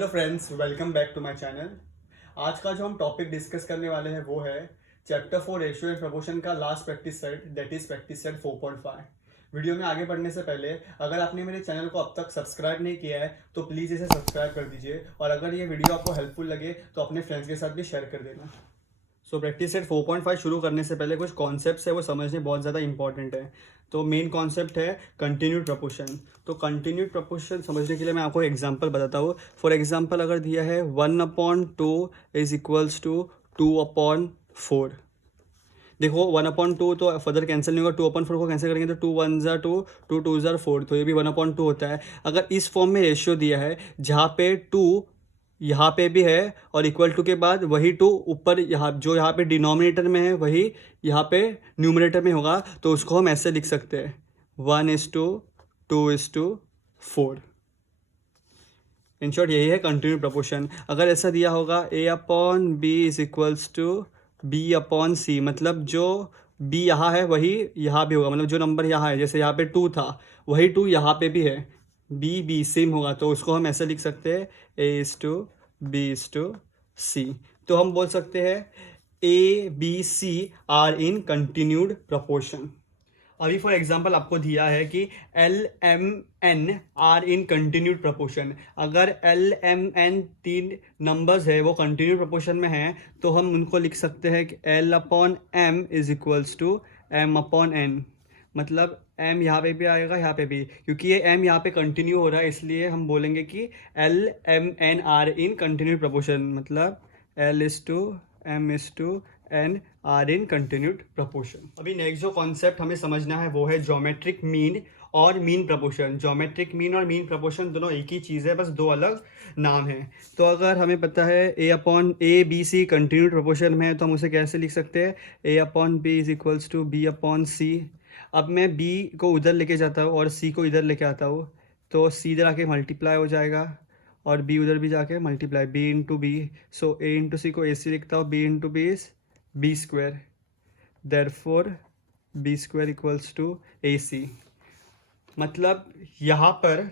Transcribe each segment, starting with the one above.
Hello friends, welcome back to my channel. आज का जो हम टॉपिक डिस्कस करने वाले हैं वो है चैप्टर 4 रेशियो एंड प्रपोर्शन का last practice set, that is practice set 4.5। Video में आगे बढ़ने से पहले अगर आपने मेरे चैनल को अब तक सब्सक्राइब नहीं किया है तो प्लीज़ इसे सब्सक्राइब कर दीजिए, और अगर ये वीडियो आपको हेल्पफुल लगे तो अपने फ्रेंड्स के साथ भी शेयर कर देना। सो प्रैक्टिस सेट 4.5 शुरू करने से पहले कुछ कॉन्सेप्ट्स है वो समझने बहुत ज़्यादा इंपॉर्टेंट है। तो मेन कॉन्सेप्ट है कंटिन्यूड प्रपोर्शन। तो कंटिन्यूड प्रपोर्शन समझने के लिए मैं आपको एग्जांपल बताता हूँ। फॉर एग्जांपल अगर दिया है 1/2 इज इक्वल्स टू 2/4। देखो 1/2 तो फर्दर कैंसिल नहीं होगा, 2/4 को कैंसिल करेंगे तो 2 1 ज़ा 2, 2 2 ज़ा 4, तो ये भी 1/2 होता है। अगर इस फॉर्म में रेशियो दिया है जहाँ पे 2 यहाँ पे भी है और इक्वल टू के बाद वही 2 ऊपर यहाँ जो यहाँ पे डिनोमिनेटर में है वही यहाँ पे न्यूमरेटर में होगा, तो उसको हम ऐसे लिख सकते हैं 1:2:4। इन शॉर्ट यही है कंटिन्यूड प्रपोर्शन। अगर ऐसा दिया होगा A/B is equals to B/C, मतलब जो B यहाँ है वही यहाँ भी होगा, मतलब जो नंबर यहाँ है जैसे यहाँ पे 2 था वही 2 यहाँ पे भी है, B सेम होगा, तो उसको हम ऐसे लिख सकते हैं A/B/C। तो हम बोल सकते हैं A, B, C are in continued proportion. अभी फॉर एग्जांपल आपको दिया है कि L, M, N are in continued proportion. अगर L, M, N तीन नंबर्स है वो कंटिन्यूड प्रपोर्शन में हैं तो हम उनको लिख सकते हैं कि L/M is equals to M/N। मतलब M यहाँ पे भी आएगा यहाँ पे भी, क्योंकि ये M यहाँ पे कंटिन्यू हो रहा है इसलिए हम बोलेंगे कि L, M, N are in continued proportion, मतलब L/M/N are in continued proportion. अभी नेक्स्ट जो कॉन्सेप्ट हमें समझना है वो है ज्योमेट्रिक मीन और मीन प्रपोर्शन। ज्योमेट्रिक मीन और मीन प्रपोर्शन दोनों एक ही चीज़ है, बस दो अलग नाम हैं। तो अगर हमें पता है A/B/C कंटिन्यूड प्रपोर्शन में है तो हम उसे कैसे लिख सकते हैं A/B is equals to B/C। अब मैं B को उधर लेके जाता हूँ और C को इधर लेके आता हूँ, तो C इधर आके मल्टीप्लाई हो जाएगा और B उधर भी जाके multiply, B into B. So A into C को AC लिखता हूँ, B into B is B², therefore B² equals to AC। मतलब यहाँ पर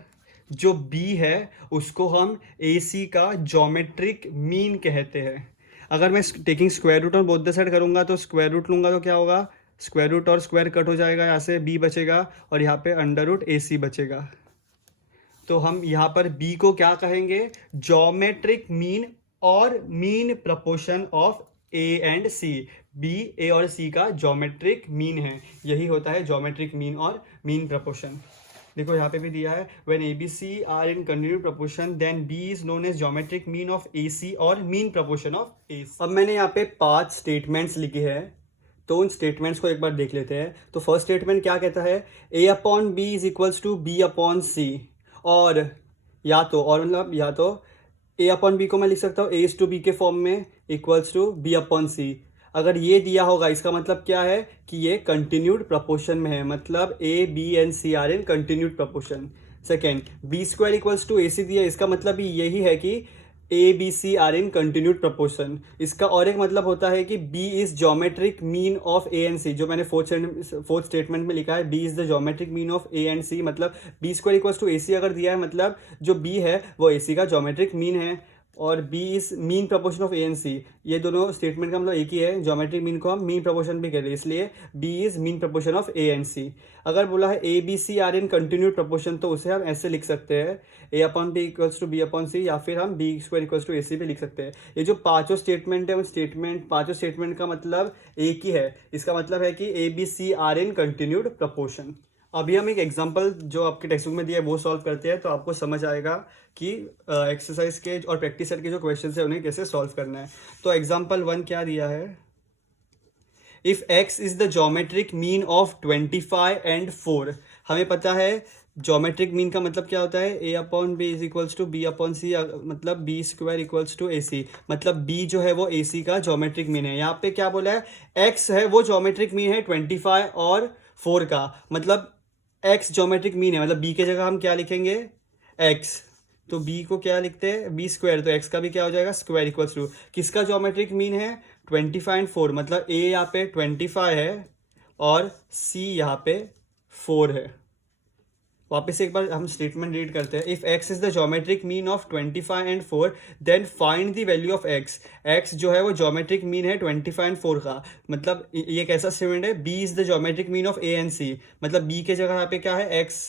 जो B है उसको हम AC का ज्योमेट्रिक मीन कहते हैं। अगर मैं टेकिंग स्क्वायर रूट और बोथ द साइड करूँगा तो स्क्वायर रूट लूँगा तो क्या होगा, स्क्वायर रूट और स्क्वायर कट हो जाएगा, यहाँ से B बचेगा और यहाँ पे √AC बचेगा। तो हम यहाँ पर B को क्या कहेंगे, ज्योमेट्रिक मीन और mean proportion of A and C। B, A और C का ज्योमेट्रिक मीन है, यही होता है ज्योमेट्रिक मीन और मीन प्रपोर्शन। देखो यहाँ पे भी दिया है when ABC are in continued proportion then B is known as geometric mean of AC और मीन प्रपोर्शन ऑफ AC। अब मैंने यहाँ पे 5 स्टेटमेंट्स लिखे हैं, तो उन स्टेटमेंट्स को एक बार देख लेते हैं। तो फर्स्ट स्टेटमेंट क्या कहता है, A/B is equals to B/C। और या तो A/B को मैं लिख सकता हूँ A/B के फॉर्म में इक्वल्स टू B/C। अगर ये दिया होगा इसका मतलब क्या है कि ये कंटिन्यूड प्रपोर्शन में है, मतलब A, B and C are in continued proportion. Second, B² equals to AC दिया, इसका मतलब भी यही है कि A, B, C are in continued proportion. इसका और एक मतलब होता है कि B is geometric mean of A and C, जो मैंने फोर्थ स्टेटमेंट में लिखा है B is the geometric mean of A and C। मतलब B² इक्वल्स टू AC अगर दिया है मतलब जो B है वो AC का ज्योमेट्रिक मीन है, और B is mean proportion of A and C। ये दोनों स्टेटमेंट का मतलब एक ही है, ज्योमेट्रिक मीन को हम मीन प्रपोर्शन भी कहते हैं, इसलिए B is mean proportion of A and C। अगर बोला है A, B, C are in continued proportion तो उसे हम ऐसे लिख सकते हैं A/B इक्वल्स टू B/C, या फिर हम B² इक्वल्स टू AC भी लिख सकते हैं। ये जो पांचों स्टेटमेंट है उन पांचों स्टेटमेंट का मतलब एक ही है। इसका मतलब है कि A, B, C are in continued proportion. अभी हम एक एग्जांपल जो आपके टेक्स्ट बुक में दिया है वो सॉल्व करते हैं, तो आपको समझ आएगा कि एक्सरसाइज के और प्रैक्टिस सेट के जो क्वेश्चन है उन्हें कैसे सॉल्व करना है। तो एग्जांपल 1 क्या दिया है, if x is the geometric mean of 25 and 4। हमें पता है ज्योमेट्रिक मीन का मतलब क्या होता है, A/B is equals to B/C, मतलब B² इक्वल्स टू AC। मतलब B जो है वो AC का ज्योमेट्रिक मीन है। यहाँ पे क्या बोला है, x है वो ज्योमेट्रिक मीन है 25 और 4 का, मतलब x ज्योमेट्रिक मीन है, मतलब B के जगह हम क्या लिखेंगे x। तो B को क्या लिखते हैं B², तो x का भी क्या हो जाएगा स्क्वायर इक्वल्स टू किसका ज्योमेट्रिक मीन है 25 एंड 4, मतलब A यहाँ पे 25 है और C यहाँ पे 4 है। वापस से एक बार हम स्टेटमेंट रीड करते हैं. If x is the geometric mean of 25 and 4 then find the value of x. x जो है वो ज्योमेट्रिक मीन है 25 एंड 4 का. मतलब ये कैसा स्टेटमेंट है, b is the geometric mean of a and c. मतलब b के जगह यहाँ पे क्या है x,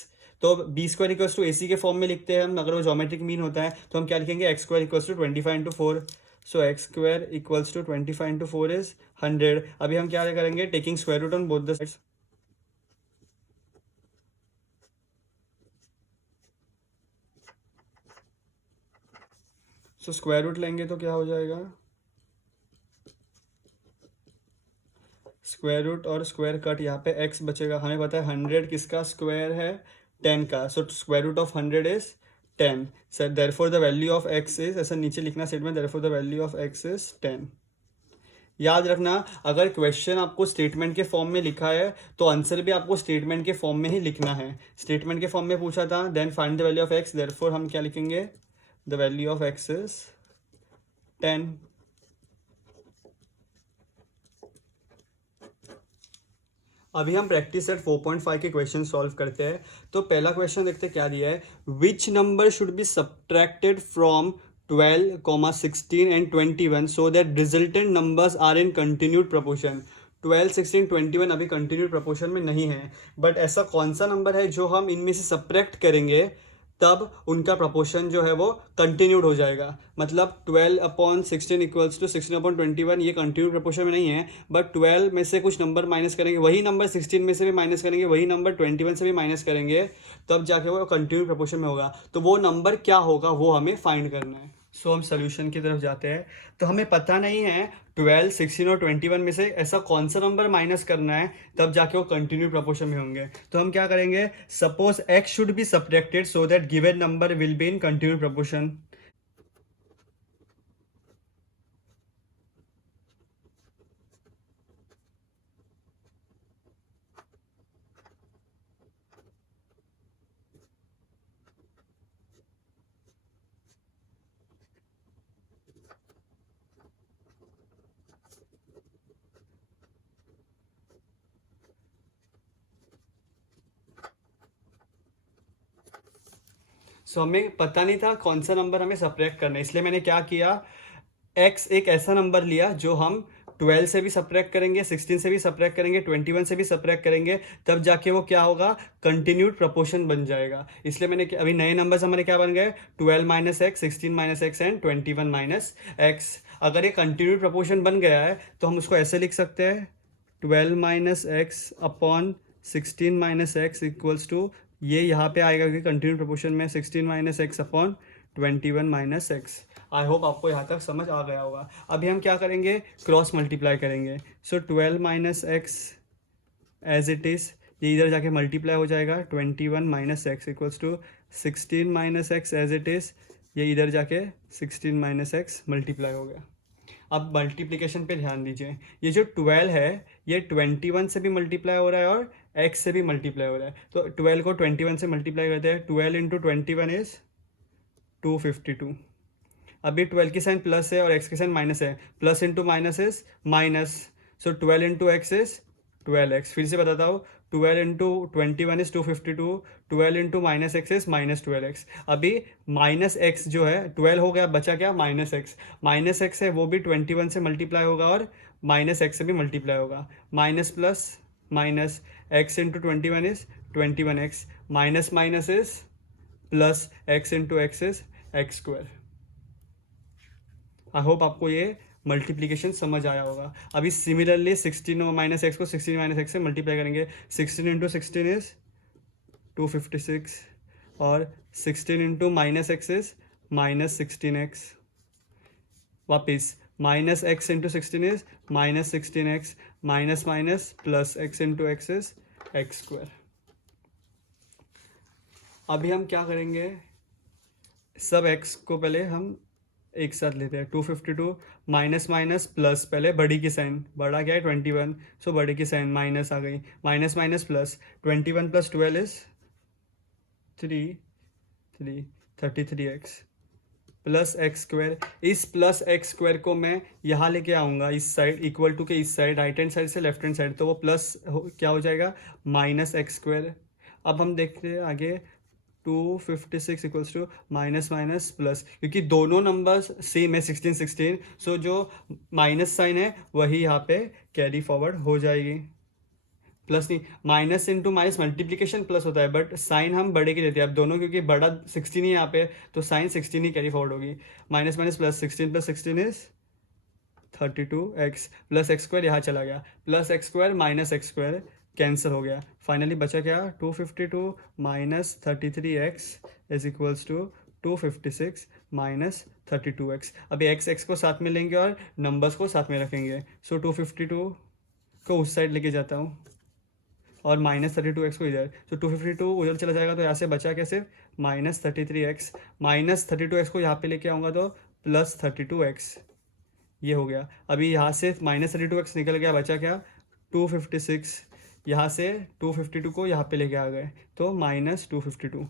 तो बी स्क्वायर इक्वल्स टू ए सी के फॉर्म में लिखते हैं हम. अगर वो ज्योमेट्रिक मीन होता है तो हम क्या लिखेंगे, X square equals to 25 into 4. So X square equals to 25 into 4 is 100. अभी हम क्या करेंगे, taking square root on both the sides. So square root लेंगे तो क्या हो जाएगा, स्क्वायर रूट और स्क्वायर कट, यहाँ पे x बचेगा. हमें पता है 100 किसका स्क्वायर है, 10 का. So square root of 100 is 10. Sir therefore the value of x is, ऐसा नीचे लिखना statement, therefore the value of x is 10. याद रखना, अगर क्वेश्चन आपको स्टेटमेंट के फॉर्म में लिखा है तो आंसर भी आपको स्टेटमेंट के फॉर्म में ही लिखना है. स्टेटमेंट के फॉर्म में पूछा था then find the value of x, therefore हम क्या लिखेंगे, the value of x is 10. अभी हम प्रैक्टिस सेट 4.5 के क्वेश्चन सॉल्व करते हैं. तो पहला क्वेश्चन देखते हैं क्या दिया है. Which number should be subtracted from 12, 16 and 21 so that resultant numbers are in continued proportion. 12, 16, 21 अभी कंटिन्यूड प्रपोर्शन में नहीं है, बट ऐसा कौन सा नंबर है जो हम इनमें से सब्ट्रैक्ट करेंगे तब उनका प्रपोर्शन जो है वो कंटिन्यूड हो जाएगा. मतलब 12/16 इक्वल्स टू 16/21, ये कंटिन्यूड प्रपोर्शन में नहीं है, बट 12 में से कुछ नंबर माइनस करेंगे, वही नंबर 16 में से भी माइनस करेंगे, वही नंबर 21 से भी माइनस करेंगे, तब जाके वो कंटिन्यूड प्रपोर्शन में होगा. तो वो नंबर क्या होगा वो हमें फाइंड करना है. सो हम सोल्यूशन की तरफ जाते हैं. तो हमें पता नहीं है 12, 16 और 21 में से ऐसा कौन सा नंबर माइनस करना है तब जाके वो कंटिन्यू प्रपोर्शन में होंगे. तो हम क्या करेंगे, suppose x should be subtracted so that given number will be in continue proportion. So हमें पता नहीं था कौन सा नंबर हमें सब्ट्रैक्ट करना है, इसलिए मैंने क्या किया, x एक ऐसा नंबर लिया जो हम 12 से भी सब्ट्रैक्ट करेंगे, 16 से भी सब्ट्रैक्ट करेंगे, 21 से भी सब्ट्रैक्ट करेंगे, तब जाके वो क्या होगा, कंटिन्यूड प्रपोर्शन बन जाएगा. इसलिए मैंने अभी नए नंबर्स हमारे क्या बन गए, 12 minus x, 16 minus x and 21 minus x. अगर ये कंटिन्यूड प्रपोर्शन बन गया है तो हम उसको ऐसे लिख सकते हैं, 12 minus x upon 16 minus x equals to, ये यहाँ पे आएगा क्योंकि कंटिन्यूड प्रपोर्शन में 16 minus x upon 21 minus x. I hope आपको यहाँ तक समझ आ गया होगा. अभी हम क्या करेंगे, क्रॉस मल्टीप्लाई करेंगे. So 12 minus x as it is, ये इधर जाके मल्टीप्लाई हो जाएगा, 21 minus x equals to 16 minus x as it is, ये इधर जाके 16 माइनस एक्स मल्टीप्लाई हो गया. अब मल्टीप्लिकेशन पे ध्यान दीजिए, ये जो 12 है ये 21 से भी मल्टीप्लाई हो रहा है और x से भी मल्टीप्लाई हो रहा है. तो 12 को 21 से मल्टीप्लाई करते हैं, 12 इंटू 21 इज 252. अभी 12 की साइन प्लस है और x की साइन माइनस है, plus into minus is minus. So 12 into x is 12x. फिर से बताता हूँ, 12 into 21 is 252, 12 into minus x is minus 12x. अभी माइनस एक्स जो है 12 हो गया, बचा क्या, माइनस एक्स. माइनस एक्स है वो भी 21 से मल्टीप्लाई होगा और माइनस एक्स से भी मल्टीप्लाई होगा. Minus plus minus, x into 21 is 21x, minus minus is plus, x into x is x square. I hope आपको ये मल्टीप्लिकेशन समझ आया होगा. अभी सिमिलरली 16 माइनस एक्स को 16 माइनस एक्स से मल्टीप्लाई करेंगे. 16 इंटू 16 इज 256 और 16 into minus x is minus 16x. वापिस minus x into 16 is minus 16x, minus minus plus, x into x is x square. अभी हम क्या करेंगे, सब x को पहले हम एक साथ लेते हैं. 252 माइनस माइनस प्लस, पहले बड़ी की साइन, बड़ा क्या है 21, सो बड़ी की साइन माइनस आ गई, minus minus plus, 21 plus 12 is 33x plus x square. इस प्लस एक्स स्क्वायर को मैं यहाँ लेके आऊँगा इस साइड, इक्वल टू के इस साइड, राइट हैंड साइड से लेफ्ट हैंड साइड, तो वो प्लस क्या हो जाएगा, माइनस एक्स स्क्वायर. अब हम देखते हैं आगे 256 equals to minus minus plus, क्योंकि दोनों नंबर्स सेम है 16 16, सो जो माइनस साइन है वही यहाँ पे कैरी फॉरवर्ड हो जाएगी। प्लस नहीं, minus into minus multiplication plus होता है, बट साइन हम बड़े की देते हैं अब दोनों, क्योंकि बड़ा 16 ही यहाँ पे, तो साइन 16 ही कैरी फॉरवर्ड होगी। Minus minus plus, 16 plus 16 is 32x, plus x square यहाँ चला गया, plus x square minus x square cancel हो गया। फाइनली बचा क्या, 252 minus 33x is equals to 256 minus 32x। अभी एक्स एक्स को साथ में लेंगे और नंबर्स को साथ में रखेंगे, सो 252 को उस साइड लेके जाता हूँ और माइनस 32x को इधर, तो 252 उधर चला जाएगा, तो यहाँ से बचा क्या, सिर्फ माइनस 33x, माइनस 32x को यहाँ पे लेके आऊँगा तो प्लस 32x, ये हो गया। अभी यहाँ से माइनस 32x निकल गया, बचा क्या 256, यहाँ से 252 को यहाँ पे लेके आ गए तो माइनस 252,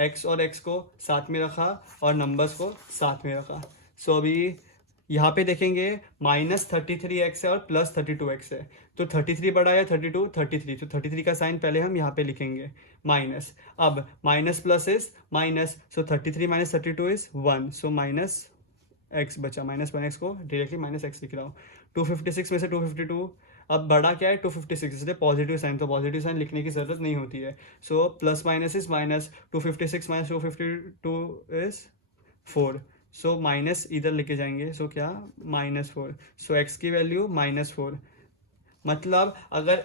x और x को साथ में रखा और नंबर्स को साथ में रखा। सो अभी यहाँ पे देखेंगे माइनस 33x है और प्लस 32x है, तो 33 बड़ा है 32, 33, तो 33 का साइन पहले हम यहाँ पे लिखेंगे माइनस। अब minus plus is minus, so 33 minus 32 is 1, so minus x बचा, माइनस 1x को डायरेक्टली माइनस एक्स लिख रहा हूँ। 256 में से 252, अब बड़ा क्या है 256, इसलिए पॉजिटिव साइन, तो पॉजिटिव साइन लिखने की ज़रूरत नहीं होती है। So plus minus is minus, 256 minus 252 is 4, so minus इधर लेके जाएंगे, सो क्या -4, सो एक्स की वैल्यू -4। मतलब अगर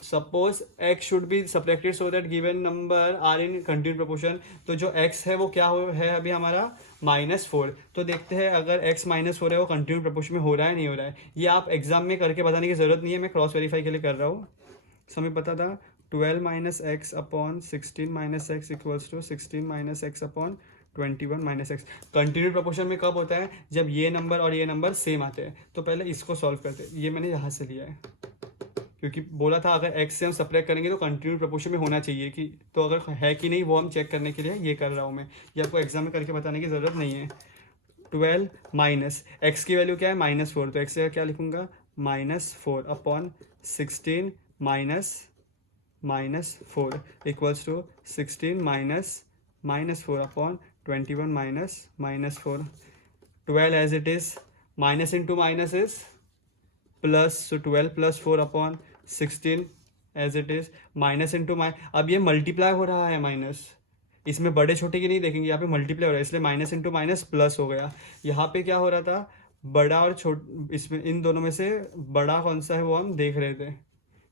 suppose x should be subtracted so that given number are in continuous proportion, तो जो x है वो क्या है अभी हमारा -4, तो देखते हैं अगर x -4 है वो कंटिन्यूस प्रोपोर्शन में हो रहा है नहीं हो रहा है। ये आप एग्जाम में करके बताने की ज़रूरत नहीं है, मैं क्रॉस वेरीफाई के लिए कर रहा हूँ। समय पता था 12 minus x upon 16 minus x equals to 16 minus x upon 21 minus x. Continuous proportion में कब होता है, जब ये नंबर और ये नंबर सेम आते हैं। तो पहले इसको सॉल्व करते हैं, ये मैंने यहाँ से लिया है क्योंकि बोला था अगर x से हम सब्ट्रैक्ट करेंगे तो कंटिन्यूस प्रोपोर्शन में होना चाहिए कि, तो अगर है कि नहीं वो हम चेक करने के लिए ये कर रहा हूँ मैं, ये आपको एग्जाम में करके बताने की ज़रूरत नहीं है। 12 माइनस एक्स की वैल्यू क्या है -4, तो एक्स से क्या लिखूंगा -4 upon 16 minus 4 equals to 16 minus 4 upon 21 -4। 12 as it is, minus into minus is plus, so 12 plus 4 upon 16 as it is, minus into अब ये मल्टीप्लाई हो रहा है माइनस, इसमें बड़े छोटे की नहीं देखेंगे, यहाँ पे मल्टीप्लाई हो रहा है, इसलिए माइनस इंटू माइनस प्लस हो गया। यहाँ पे क्या हो रहा था, बड़ा और इसमें इन दोनों में से बड़ा कौन सा है वो हम देख रहे थे,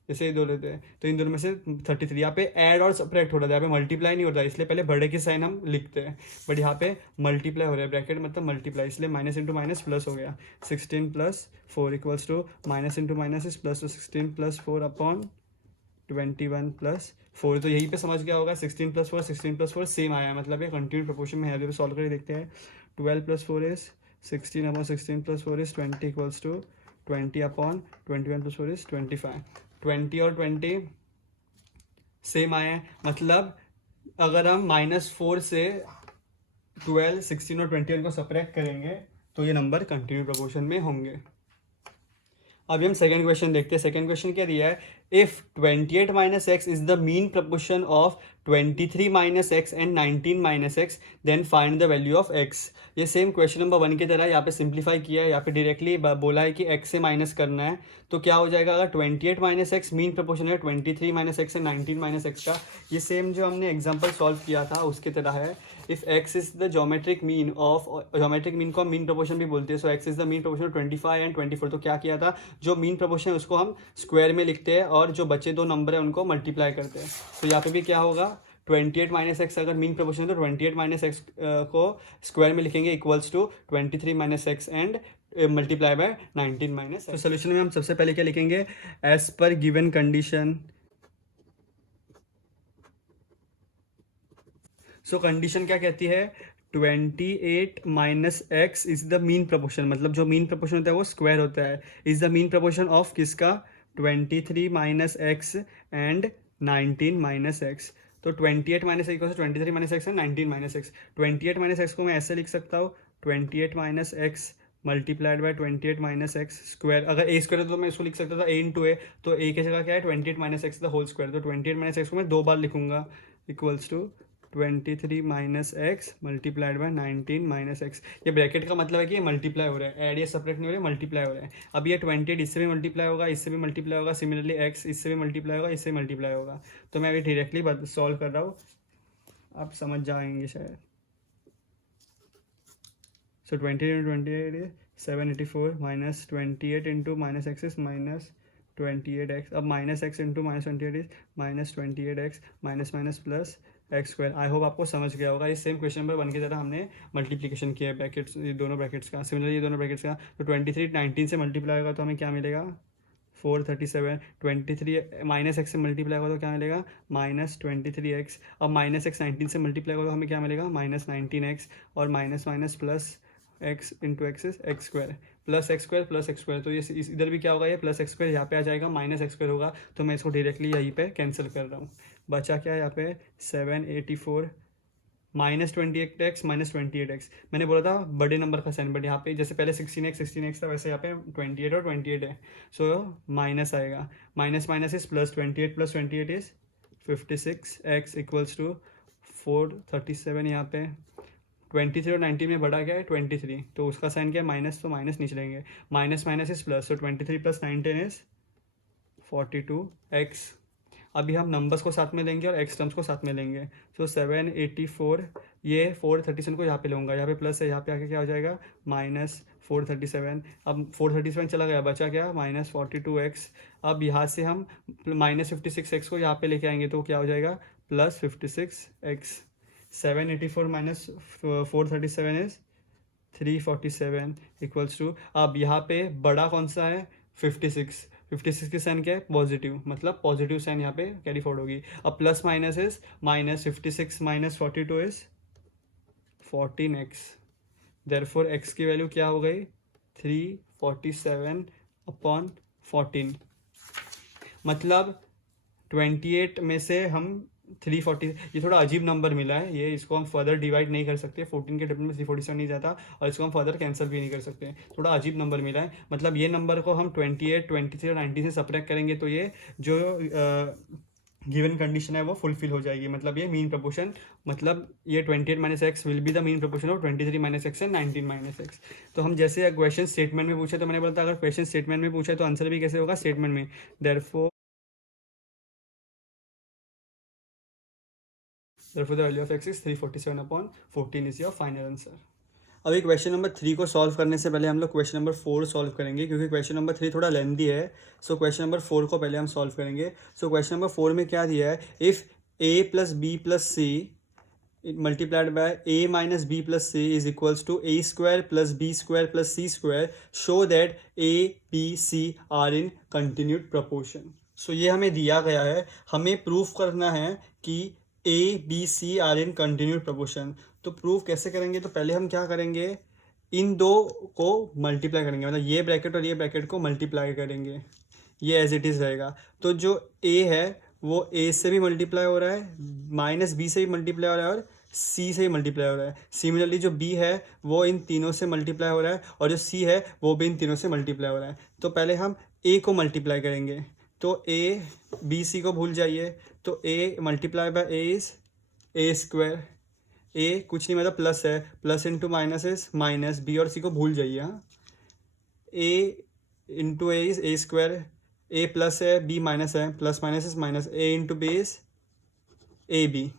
जैसे ये दो लेते हैं तो इन दोनों में से 33, यहाँ पे ऐड और सब्ट्रैक्ट हो रहा था, यहाँ पे मल्टीप्लाई नहीं होता, इसलिए पहले बड़े की साइन हम लिखते हैं, बट यहाँ पे मल्टीप्लाई हो रहा है, ब्रैकेट मतलब मल्टीप्लाई, इसलिए माइनस इंटू माइनस प्लस हो गया। 16 plus 4 equals to minus into minus is plus, तो 16 प्लस 4 अपॉन 21 प्लस 4, तो यहीं पे समझ गया होगा 16 प्लस 4 16 प्लस 4 सेम आया, मतलब ये कंटिन्यूस प्रोपोर्शन में है। अभी सॉल्व करके देखते हैं। 12 plus 4 is 16 upon 16 plus 4 is 20 equals to 20 upon 21 plus 4 is 25। 20 और 20 सेम आए हैं, मतलब अगर हम -4 से 12, 16 और 21 को सब्ट्रैक्ट करेंगे तो ये नंबर कंटिन्यूस प्रोपोर्शन में होंगे। अभी हम सेकंड क्वेश्चन देखते हैं। सेकंड क्वेश्चन क्या दिया है, if 28 minus x is the mean proportion of 23 minus x and 19 minus x, then find the value of x. ये सेम क्वेश्चन नंबर 1 की तरह यहाँ पे सिंप्लीफाई किया है, यहाँ पे डायरेक्टली बोला है कि एक्स से माइनस करना है, तो क्या हो जाएगा, अगर 28 माइनस एक्स मीन प्रपोर्शन है 23 minus x and 19 minus x का, ये सेम जो हमने एग्जाम्पल सॉल्व किया था उसके तरह है। If X is the geometric mean of, geometric mean को हम मीन प्रपोर्शन भी बोलते हैं, so X is the mean proportion 25 and 24, तो क्या किया था, जो मीन प्रपोर्शन है उसको हम स्क्वायर में लिखते हैं और जो बचे दो नंबर है उनको मल्टीप्लाई करते हैं। तो यहाँ पे भी क्या होगा, 28 माइनस एक्स अगर मीन प्रपोर्शन है तो 28 माइनस एक्स को स्क्वायर में लिखेंगे equals to 23 minus x and multiply by 19 minus. तो सोल्यूशन में हम सबसे पहले क्या लिखेंगे, एज पर गिवन कंडीशन। सो कंडीशन क्या कहती है, 28 minus x is the mean proportion, मतलब जो मीन प्रपोर्शन होता है वो स्क्वायर होता है, is the mean proportion of किसका, 23 minus x and 19 minus x. तो 28 minus x 23 minus x and 19 minus x. 28 minus x को मैं ऐसे लिख सकता हूँ, 28 minus x multiplied bye 28 minus x square. अगर ए स्क्वायर है तो मैं इसको लिख सकता था ए इंटू ए, तो ए की जगह क्या है 28 minus x the whole square, तो 28 माइनस एक्स को मैं 2 बार लिखूंगा, equals to 23 minus x multiplied by 19 minus x. ये ब्रैकेट का मतलब है कि ये मल्टीप्लाई हो रहा है, ऐड या सेपरेट नहीं हो रहा है, मल्टीप्लाई हो रहा है। अब ये 28 इससे भी मल्टीप्लाई होगा, इससे भी मल्टीप्लाई होगा, सिमिलरली एक्स इससे भी मल्टीप्लाई होगा, इससे मल्टीप्लाई होगा। तो मैं अभी डायरेक्टली सॉल्व कर रहा हूँ, आप समझ जाएंगे शायद। So 20 into 28 is 784 minus 28 into minus x is minus 28x. अब minus x into minus 28 is minus 28x minus minus plus x square. I hope आपको समझ गया होगा। ये सेम क्वेश्चन नंबर 1 की तरह हमने मल्टीप्लिकेशन किया है ब्रैकेट्स, ये दोनों ब्रैकेट्स का। सिमिलरली ये दोनों ब्रैकेट्स का, तो 23 19 से मल्टीप्लाई होगा तो हमें क्या मिलेगा 437। 23 माइनस एक्स से मल्टीप्लाई होगा तो क्या मिलेगा माइनस 23x। अब माइनस एक्स 19 से मल्टीप्लाई होगा तो हमें क्या मिलेगा माइनस 19x, और minus minus plus x into x is x square plus x square plus x square. तो ये इधर भी क्या होगा, ये प्लस एक्स स्क्वायर यहाँ पे आ जाएगा, माइनस एक्स स्क्वायर होगा, तो मैं इसको डायरेक्टली यहीं पे कैंसिल कर रहा हूँ। बचा क्या यहाँ पे 784 माइनस 28x माइनस 28x। मैंने बोला था बड़े नंबर का साइन, बट यहाँ पे जैसे पहले 16x था, वैसे यहाँ पे 28 और 28 है, सो माइनस आएगा। Minus minus is plus, 28 plus 28 is 56x equals to 437। यहाँ पे 23 और 19 में बड़ा क्या है 23, तो उसका साइन क्या है माइनस, तो माइनस नीचे लेंगे, माइनस माइनस इज प्लस, तो 23 प्लस 19 इज 42x। अभी हम नंबर्स को साथ में लेंगे और एक्स टर्म्स को साथ में लेंगे। सो 784, ये 437 को यहाँ पे लूँगा, यहाँ पे प्लस है, यहाँ पे आके क्या हो जाएगा माइनस 437। अब 437 चला गया, बचा क्या माइनस 42x। अब यहाँ से हम माइनस 56x को यहाँ पे लेके आएंगे, तो क्या हो जाएगा plus 56x। 784 minus 437 is 347 equals to, अब यहाँ पे बड़ा कौन सा है 56। 56 की साइन क्या है पॉजिटिव, मतलब पॉजिटिव साइन यहाँ पे कैरी फॉरवर्ड होगी। अब plus minus is minus 56 minus 42 is 14x। Therefore x की वैल्यू क्या हो गई 347 अपॉन 14। मतलब 28 में से हम 340, ये थोड़ा अजीब नंबर मिला है, ये इसको हम फर्दर डिवाइड नहीं कर सकते, 14 के टेबल में 347 नहीं जाता, और इसको हम फर्दर कैंसिल भी नहीं कर सकते, थोड़ा अजीब नंबर मिला है। मतलब ये नंबर को हम 28 23 और 90 से सब्ट्रैक्ट करेंगे तो ये जो गिवन कंडीशन है वो फुलफिल हो जाएगी, मतलब ये मीन प्रपोर्शन, मतलब ये 28 minus x will be the mean proportion of 23 minus x and 19 minus x. तो हम जैसे क्वेश्चन स्टेटमेंट में पूछे, तो मैंने बोला था अगर क्वेश्चन स्टेटमेंट में पूछे तो आंसर भी कैसे होगा स्टेटमेंट में। Therefore the value of x is 347 upon 14 is your final answer। अभी क्वेश्चन नंबर 3 को सॉल्व करने से पहले हम लोग क्वेश्चन नंबर 4 सॉल्व करेंगे, क्योंकि क्वेश्चन नंबर 3 थोड़ा लेंदी है। सो क्वेश्चन नंबर 4 को पहले हम सॉल्व करेंगे। सो क्वेश्चन नंबर 4 में क्या दिया है, if a plus B plus C multiplied by a minus B plus C is equals to a square plus B square plus C square, show that a b c are in continued proportion. So ये हमें दिया गया है, हमें proof करना है कि a b c are in continued proportion. तो प्रूफ कैसे करेंगे, तो पहले हम क्या करेंगे इन दो को मल्टीप्लाई करेंगे, मतलब ये ब्रैकेट और ये ब्रैकेट को मल्टीप्लाई करेंगे, ये एज इट इज़ रहेगा। तो जो a है वो a से भी मल्टीप्लाई हो रहा है, माइनस बी से भी मल्टीप्लाई हो रहा है, और c से भी मल्टीप्लाई हो रहा है। सिमिलरली जो b है वो इन तीनों से मल्टीप्लाई हो रहा है, और जो c है वो भी इन तीनों से मल्टीप्लाई हो रहा है। तो पहले हम a को मल्टीप्लाई करेंगे, तो a b c को भूल जाइए, तो a multiply by a is a square, a कुछ नहीं मतलब प्लस है, plus into minus is minus, b और c को भूल जाइए। हाँ, a into a is a square, a plus है b माइनस है, plus minus is minus, a into b is a b.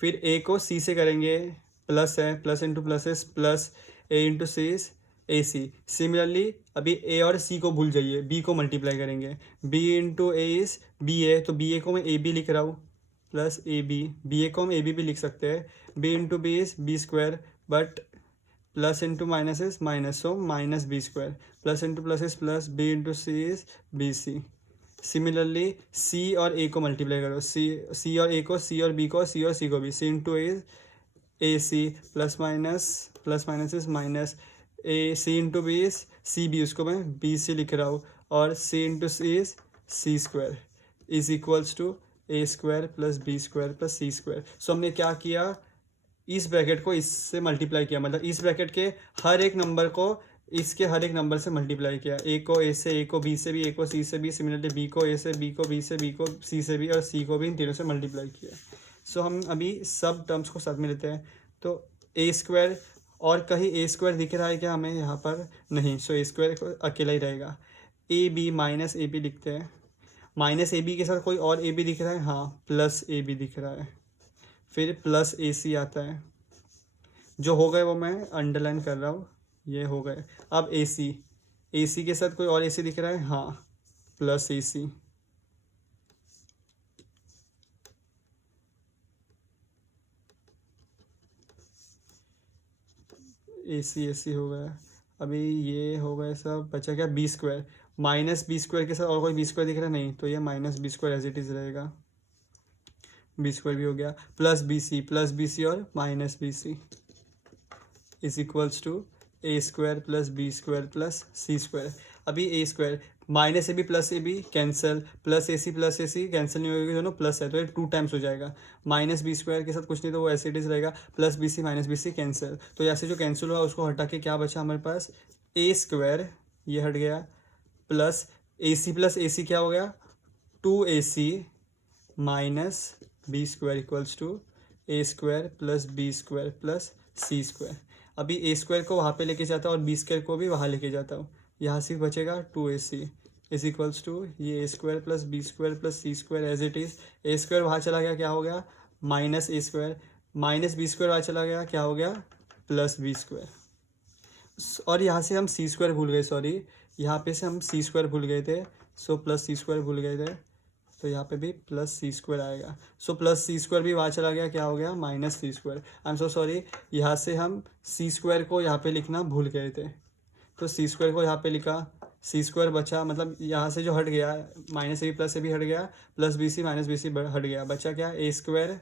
फिर a को c से करेंगे, प्लस है, plus into plus is plus, a into C is A c. Similarly अभी a और c को भूल जाइए, b को मल्टीप्लाई करेंगे, b into A is b है, तो b a को मैं ए बी लिख रहा हूँ, plus A b, b a को हम ए बी भी लिख सकते हैं, b into B is b square, but plus into minus is minus, so minus B square, plus into plus is plus, b into C is b c. Similarly c और a को multiply करो, सी और a को, सी और B को, सी और C को भी, C into A is A C, plus minus is minus, A C into B is C B, उसको मैं बी सी लिख रहा हूँ, और C into C is C square is equals to A square plus B square plus C square. So हमने क्या किया, इस ब्रैकेट को इससे मल्टीप्लाई किया, मतलब इस ब्रैकेट के हर एक नंबर को इसके हर एक नंबर से मल्टीप्लाई किया, ए को ए से, ए को बी से भी, ए को सी से भी, सिमिलरली बी को ए से, बी को बी से, बी को सी से भी और सी को भी, इन तीनों से मल्टीप्लाई किया। सो हम अभी सब टर्म्स को साथ में लेते हैं। तो ए स्क्वायर, और कहीं ए स्क्वायर दिख रहा है क्या हमें यहाँ पर? नहीं। सो ए स्क्वायर अकेला ही रहेगा। A b minus A b लिखते हैं। माइनस ए बी के साथ कोई और ए बी दिख रहा है? हाँ, प्लस ए बी दिख रहा है। फिर प्लस ए सी आता है। जो हो गए वो मैं अंडरलाइन कर रहा हूँ, ये हो गए। अब ए सी के साथ कोई और ए सी दिख रहा है? हाँ, प्लस ए सी। ए सी हो गया। अभी ये हो गया सब, बचा क्या? B square. Minus B square के साथ और कोई बी स्क्वायर दिख रहा है? नहीं, तो ये minus B square as it is रहेगा। बी स्क्वायर भी हो गया। प्लस बी सी और minus B C is equals to A square plus B square plus C square. अभी ए square minus A B plus A B cancel, plus A C cancel नहीं होगी, दोनों plus है तो ये 2 टाइम्स हो जाएगा। माइनस बी स्क्वायर के साथ कुछ नहीं तो वो एज इट इज रहेगा, plus B C minus B c cancel. तो यहाँ से जो कैंसिल हुआ उसको हटा के क्या बचा हमारे पास? ए स्क्वायर, ये हट गया, प्लस ए सी क्या हो गया? 2ac minus B square equals to A square plus B square plus C square. अभी ए स्क्वायर को वहाँ पे लेके जाता हूँ और बी स्क्वायर को भी वहाँ लेके जाता हूँ। यहाँ से बचेगा 2ac इज इक्वल्स टू ये A square plus B square plus C square as it is. A square वहाँ चला गया, क्या हो गया? माइनस ए स्क्वायर, माइनस बी स्क्वायर वहाँ चला गया, क्या हो गया? Plus B square. और यहाँ से हम सी स्क्वायर भूल गए, सॉरी, यहाँ पे से हम सी स्क्वायर भूल गए थे, सो प्लस सी स्क्वायर भूल गए थे, तो यहाँ पे भी प्लस सी स्क्वायर आएगा। सो प्लस सी स्क्वायर भी वहाँ चला गया, क्या हो गया? Minus c square. I am so sorry, यहाँ से हम सी स्क्वायर को यहाँ पे लिखना भूल गए थे, तो सी स्क्वायर को यहाँ पे लिखा, सी स्क्वायर बचा, मतलब यहाँ से जो हट गया माइनस ए बी प्लस ए बी हट गया, plus B C minus B C हट गया, बचा क्या? A square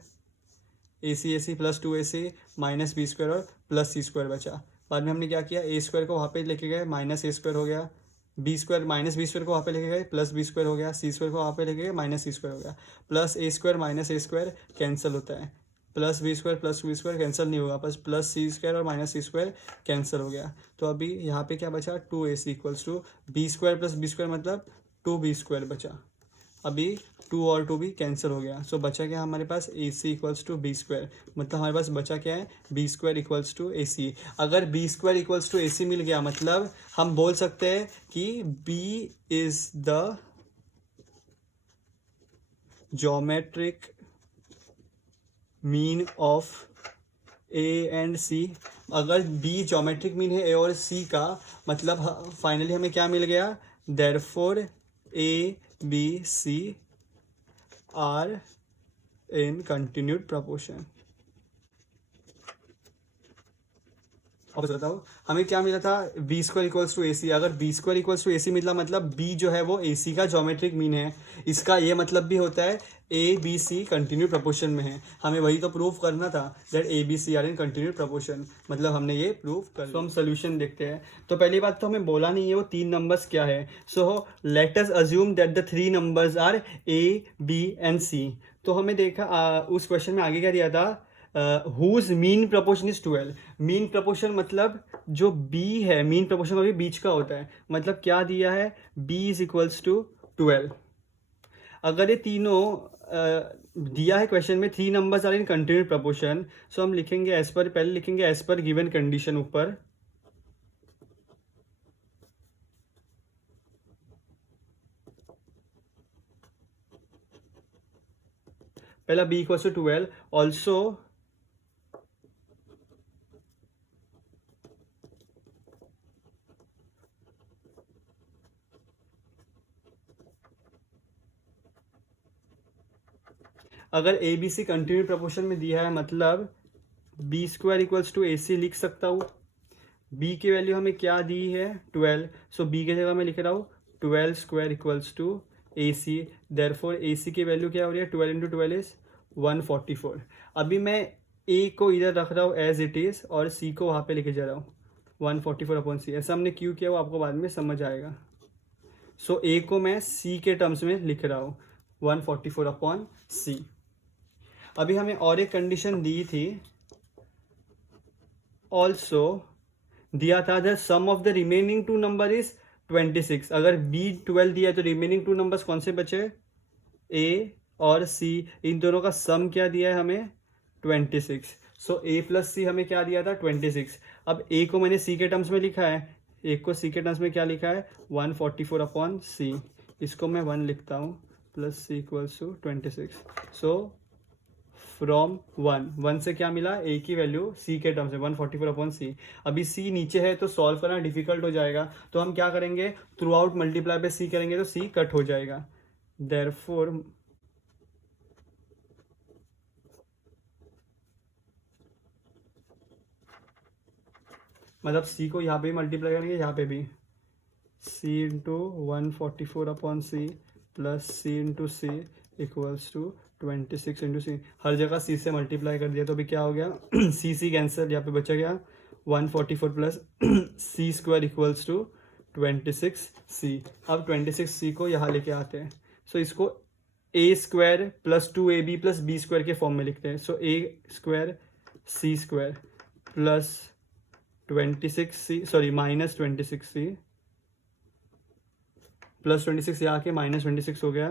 A C plus 2ac minus B square और प्लस सी स्क्वायर बचा। बाद में हमने क्या किया? ए स्क्वायर को वहाँ पे लेके गए, माइनस ए स्क्वायर हो गया, b square minus B square को वहाँ पे लेके गए, प्लस बी स्क्वायर हो गया, सी स्क्वायर को वहाँ पे लेके गए, माइनस सी स्क्वायर हो गया, plus a square minus A square cancel होता है, प्लस बी स्क्वायर कैंसिल नहीं होगा, बस प्लस सी स्क्वायर और माइनस सी स्क्वायर कैंसिल हो गया। तो अभी यहाँ पे क्या बचा? 2ac equals to B square plus B square, मतलब 2b स्क्वायर बचा। अभी 2 और 2 भी कैंसिल हो गया, सो बचा क्या हमारे पास? A C equals to B square, मतलब हमारे पास बचा क्या है? बी स्क्वायर इक्वल्स टू ए सी। अगर B square equals to A C मिल गया, मतलब हम बोल सकते हैं कि B is the geometric mean of A and C. अगर बी ज्योमेट्रिक मीन है ए और सी का, मतलब फाइनली हमें क्या मिल गया? Therefore a b c are in continued proportion. अब बताता हूँ हमें क्या मिला था? बी स्क्वायर इक्वल्स टू ए सी। अगर B square equals to A c मिला, मतलब बी जो है वो ए सी का ज्योमेट्रिक मीन है। इसका ये मतलब भी होता है a b c continued proportion में है। हमें वही तो प्रूव करना था, that a b c are in continued proportion, मतलब हमने ये प्रूव कर। तो हम सोल्यूशन देखते हैं। तो पहली बात तो हमें बोला नहीं है वो 3 नंबर्स क्या है। So let us assume that the 3 numbers are A B and C. तो हमें देखा उस क्वेश्चन में आगे क्या दिया था? Whose mean proportion is 12। Mean proportion मतलब जो b है, मीन प्रपोर्शन अभी बीच का होता है, मतलब क्या दिया है? b is equals to 12। अगर ये तीनों दिया है क्वेश्चन में 3 numbers are in continued proportion, so हम लिखेंगे एज पर, पहले लिखेंगे एज पर गिवन कंडीशन ऊपर, पहला b इक्वल्स टू 12 ऑल्सो अगर a b c continued proportion में दिया है, मतलब b square equals to A c लिख सकता हूँ। बी की वैल्यू हमें क्या दी है? 12। सो बी की जगह मैं लिख रहा हूँ 12 square equals to A C. Therefore A C की वैल्यू क्या हो रही है? 12 इंटू 12 इज 144। अभी मैं ए को इधर रख रहा हूँ एज इट इज़ और सी को वहाँ पे लेके जा रहा हूँ 144 अपॉन सी। ऐसा हमने क्यों किया वो आपको बाद में समझ आएगा। सो ए को मैं सी के टर्म्स में लिख रहा हूँ 144 अपॉन सी। अभी हमें और एक कंडीशन दी थी, ऑल्सो दिया था the sum of the remaining two number is 26। अगर बी 12 दिया है तो रिमेनिंग टू नंबर्स कौन से बचे, ए और सी, इन दोनों का सम क्या दिया है हमें 26। सो ए प्लस सी हमें क्या दिया था 26। अब ए को मैंने सी के टर्म्स में लिखा है, ए को सी के टर्म्स में क्या लिखा है 144 अपॉन सी, इसको मैं 1 लिखता हूँ plus c equals to 26। So from 1 से क्या मिला, ए की वैल्यू सी के टर्म्स में 144 अपॉन सी। अभी सी नीचे है तो सॉल्व करना डिफिकल्ट हो जाएगा, तो हम क्या करेंगे थ्रू आउट मल्टीप्लाई पे सी करेंगे तो सी कट हो जाएगा। देयरफॉर मतलब सी को यहाँ पे भी मल्टीप्लाई करेंगे, यहाँ पे भी C into 144 upon C plus C into C equals to 26 into C. हर जगह सी से मल्टीप्लाई कर दिया तो अभी क्या हो गया सी सी कैंसिल, यहाँ पे बचा गया 144 plus C square equals to 26 c. अब 26 सी को यहाँ लेके आते हैं, सो इसको A square plus 2ab plus B square के फॉर्म में लिखते हैं। So A square C square plus 26 C sorry minus 26 C plus 26 यहाँ के माइनस 26 हो गया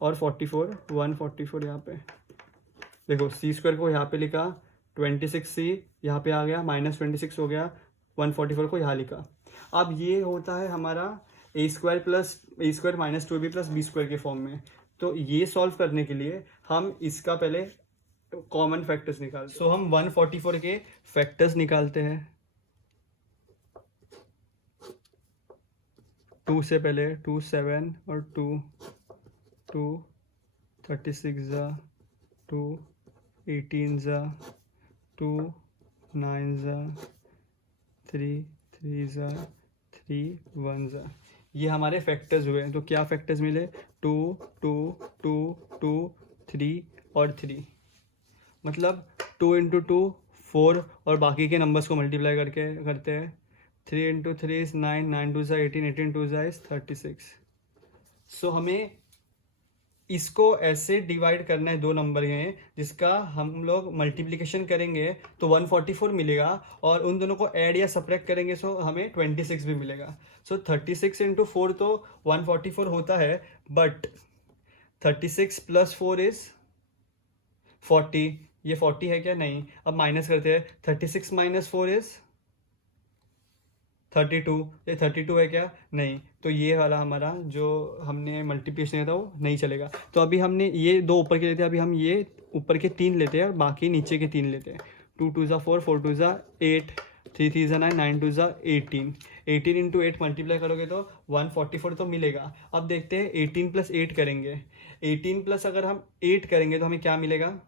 और 44 144 यहाँ पे देखो सी स्क्वायर को यहाँ पे लिखा 26 सी यहाँ पे आ गया माइनस 26 हो गया 144 को यहाँ लिखा। अब ये होता है हमारा A square minus 2ab plus B square के फॉर्म में। तो ये सॉल्व करने के लिए हम इसका पहले कॉमन फैक्टर्स निकालते हैं। सो हम 144 के फैक्टर्स निकालते हैं। 2 से पहले 2 7 और 2 36 ज़ा 2 18 ज़ा 2 9 ज़ा 3 3 ज़ा 3 1 ज़ा, ये हमारे फैक्टर्स हुए। तो क्या फैक्टर्स मिले 2 2 2 2 3 और 3, मतलब 2 इंटू 2 4 और बाकी के नंबर्स को मल्टीप्लाई करते हैं 3 इंटू 3 इज़ 9 9 2 ज़ा 18 18 2 ज़ा इज़ 36। सो हमें इसको ऐसे डिवाइड करना है, दो नंबर हैं जिसका हम लोग मल्टीप्लिकेशन करेंगे तो 144 मिलेगा और उन दोनों को ऐड या सब्ट्रैक्ट करेंगे सो हमें 26 भी मिलेगा। सो 36 इंटू 4 तो 144 होता है, बट 36 प्लस 4 इज़ 40, ये 40 है क्या, नहीं। अब माइनस करते हैं 36 माइनस 4 इज़ 32, ये 32 है क्या, नहीं। तो ये वाला हमारा जो हमने मल्टीप्लिकेशन किया था वो नहीं चलेगा। तो अभी हमने ये दो ऊपर के लेते हैं, अभी हम ये ऊपर के 3 लेते हैं और बाकी नीचे के 3 लेते हैं। 2 2 ज़ा 4 4 2 ज़ा 8 3 3 ज़ा 9 9 2 ज़ा 18 18 इंटू 8 मल्टीप्लाई करोगे तो 144 तो मिलेगा। अब देखते हैं 18 प्लस 8 करेंगे, 18 प्लस अगर हम 8 करेंगे तो हमें क्या मिलेगा,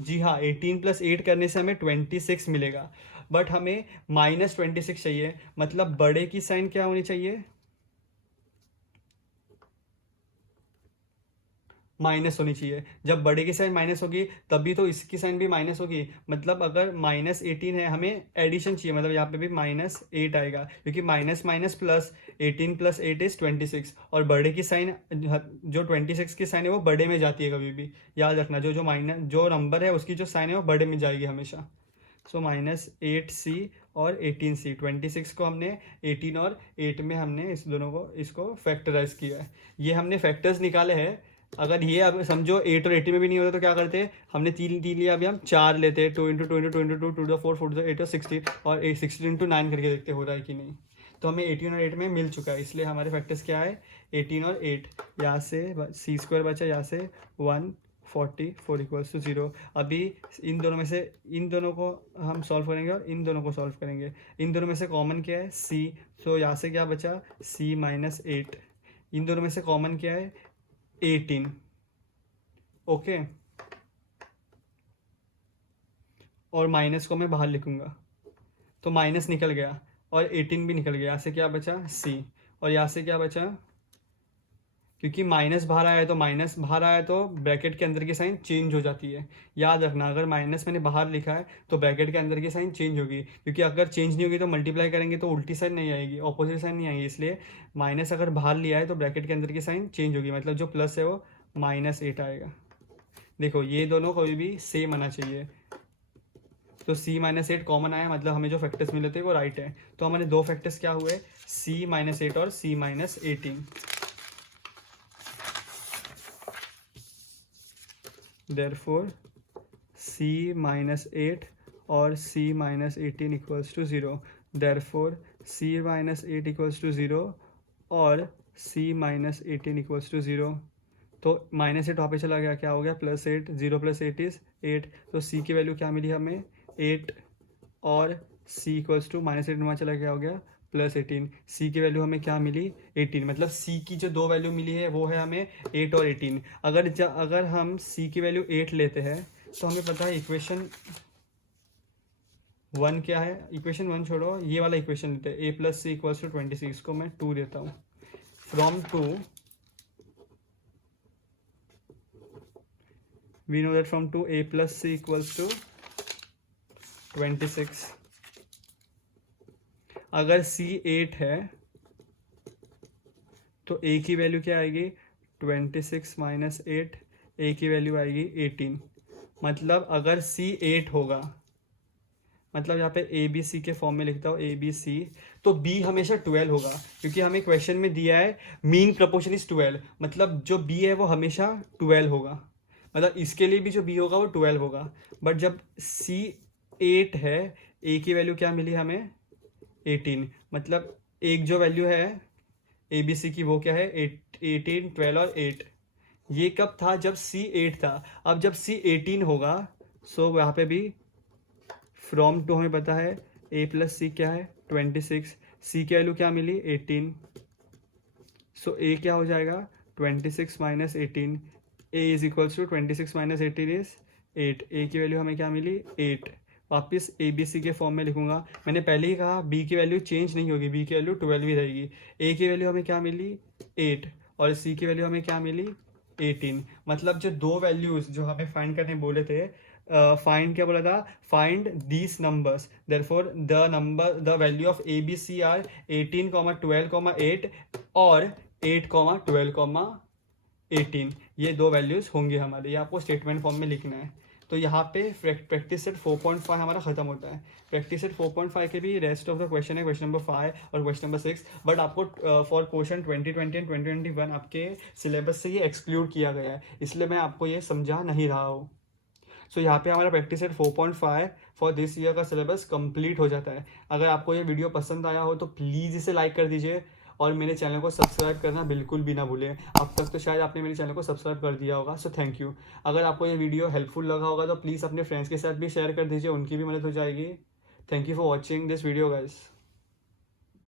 जी हाँ 18 प्लस 8 करने से हमें 26 मिलेगा। बट हमें माइनस 26 चाहिए, मतलब बड़े की साइन क्या होनी चाहिए, माइनस होनी चाहिए। जब बड़े की साइन माइनस होगी तभी तो इसकी साइन भी माइनस होगी। मतलब अगर माइनस 18 है हमें एडिशन चाहिए, मतलब यहाँ पे भी माइनस 8 आएगा क्योंकि minus minus plus 18 plus 8 is 26 और बड़े की साइन जो 26 की साइन है वो बड़े में जाती है कभी भी, याद रखना। जो माइनस जो नंबर है उसकी जो साइन है वो बड़े में जाएगी हमेशा। सो माइनस 8c और 18c, 26 को हमने 18 और 8 में हमने इस दोनों को इसको फैक्टराइज किया है। ये हमने फैक्टर्स निकाले हैं। अगर ये अब समझो 8 और 80 में भी नहीं होता तो क्या करते हैं, हमने 3 लिया, अभी हम 4 लेते हैं। 2 इंटू 2 इंटू 2 इंटू 2 2 टू 4 4 8 और 16 और 16 इंटू 9 करके देखते हो रहा है कि नहीं। तो हमें 18 और 8 में मिल चुका है, इसलिए हमारे फैक्टर्स क्या है 18 और 8। यहाँ से सी स्क्वायर बचा, यहाँ से 144 इक्वल्स टू 0। अभी इन दोनों में से इन दोनों को हम सॉल्व करेंगे और इन दोनों को सॉल्व करेंगे। इन दोनों में से कॉमन क्या है c, सो यहाँ से क्या बचा c माइनस 8। इन दोनों में से कॉमन क्या है 18, ओके। और माइनस को मैं बाहर लिखूंगा तो माइनस निकल गया और 18 भी निकल गया। यहाँ से क्या बचा c और यहाँ से क्या बचा, क्योंकि माइनस बाहर आया है तो माइनस बाहर आया तो ब्रैकेट के अंदर की साइन चेंज हो जाती है। याद रखना, अगर माइनस मैंने बाहर लिखा है तो ब्रैकेट के अंदर की साइन चेंज होगी, क्योंकि अगर चेंज नहीं होगी तो मल्टीप्लाई करेंगे तो उल्टी साइन नहीं आएगी, ऑपोजिट साइन नहीं आएगी। इसलिए माइनस अगर बाहर लिया है तो ब्रैकेट के अंदर की साइन चेंज होगी, मतलब जो प्लस है वो -8 आएगा। देखो ये दोनों कोई भी सेम आना चाहिए। तो c माइनस 8 कॉमन आया, मतलब हमें जो फैक्टर्स मिले थे वो राइट है। तो हमारे दो फैक्टर्स क्या हुए, c माइनस 8 और c minus 18। Therefore c minus 8 और c minus 18 equals to 0। Therefore c minus 8 equals to 0 और c माइनस 18 इक्वल्स टू 0। तो माइनस 8 वहाँ पे चला गया, क्या हो गया +8, 0 + 8 इज़ 8। तो c की वैल्यू क्या मिली हमें 8 और c इक्वल्स टू -8 वहाँ चला गया, हो गया +18। c की वैल्यू हमें क्या मिली 18, मतलब c की जो दो वैल्यू मिली है वो है हमें 8 और 18। अगर हम c की वैल्यू 8 लेते हैं तो हमें पता है इक्वेशन 1 क्या है, इक्वेशन 1 छोड़ो, ये वाला इक्वेशन लेते हैं, a + c इक्वल्स टू 26 को मैं 2 देता हूँ। From 2 we know that from 2 a plus c equals to 26। अगर c 8 है तो a की वैल्यू क्या आएगी 26 माइनस 8, a की वैल्यू आएगी 18। मतलब अगर c 8 होगा, मतलब यहाँ पे ए बी सी के फॉर्म में लिखता हूँ, ए बी सी, तो b हमेशा 12 होगा, क्योंकि हमें क्वेश्चन में दिया है मीन प्रपोर्शन इज 12, मतलब जो b है वो हमेशा 12 होगा, मतलब इसके लिए भी जो b होगा वो 12 होगा। बट जब c 8 है, a की वैल्यू क्या मिली हमें 18, मतलब एक जो वैल्यू है ए बी सी की वो क्या है 18, 12 और 8। ये कब था, जब c 8 था। अब जब c 18 होगा, सो यहाँ पे भी फ्रॉम 2 हमें पता है a + c क्या है 26, c की वैल्यू क्या मिली 18, सो a क्या हो जाएगा 26 minus 18, a is equals to 26 minus 18 is 8, a की वैल्यू हमें क्या मिली 8। वापस ए बी सी के फॉर्म में लिखूंगा, मैंने पहले ही कहा b की वैल्यू चेंज नहीं होगी, b की वैल्यू 12 ही रहेगी। a की वैल्यू हमें क्या मिली 8 और c की वैल्यू हमें क्या मिली 18। मतलब जो दो वैल्यूज जो हमें फाइंड करने बोले थे, फाइंड क्या बोला था, find these numbers, therefore the value of a b c are 18, 12, 8 और 8, 12, 18। ये दो वैल्यूज होंगे हमारे, ये आपको स्टेटमेंट फॉर्म में लिखना है। तो यहाँ पे प्रैक्टिस सेट 4.5 हमारा खत्म होता है। प्रैक्टिस सेट 4.5 के भी रेस्ट ऑफ द क्वेश्चन है, क्वेश्चन नंबर 5 और क्वेश्चन नंबर 6, बट आपको फॉर क्वेश्चन 2020 एंड 2021 आपके सिलेबस से ये एक्सक्लूड किया गया है, इसलिए मैं आपको ये समझा नहीं रहा हूँ। सो यहाँ पे हमारा practice set 4.5 for this year का सिलेबस कंप्लीट हो जाता है। अगर आपको ये वीडियो पसंद आया हो तो प्लीज़ इसे लाइक कर दीजिए और मेरे चैनल को सब्सक्राइब करना बिल्कुल भी ना भूलें। अब तक तो शायद आपने मेरे चैनल को सब्सक्राइब कर दिया होगा, सो थैंक यू। अगर आपको ये वीडियो हेल्पफुल लगा होगा तो प्लीज़ अपने फ्रेंड्स के साथ भी शेयर कर दीजिए, उनकी भी मदद हो जाएगी। Thank you for watching this video guys.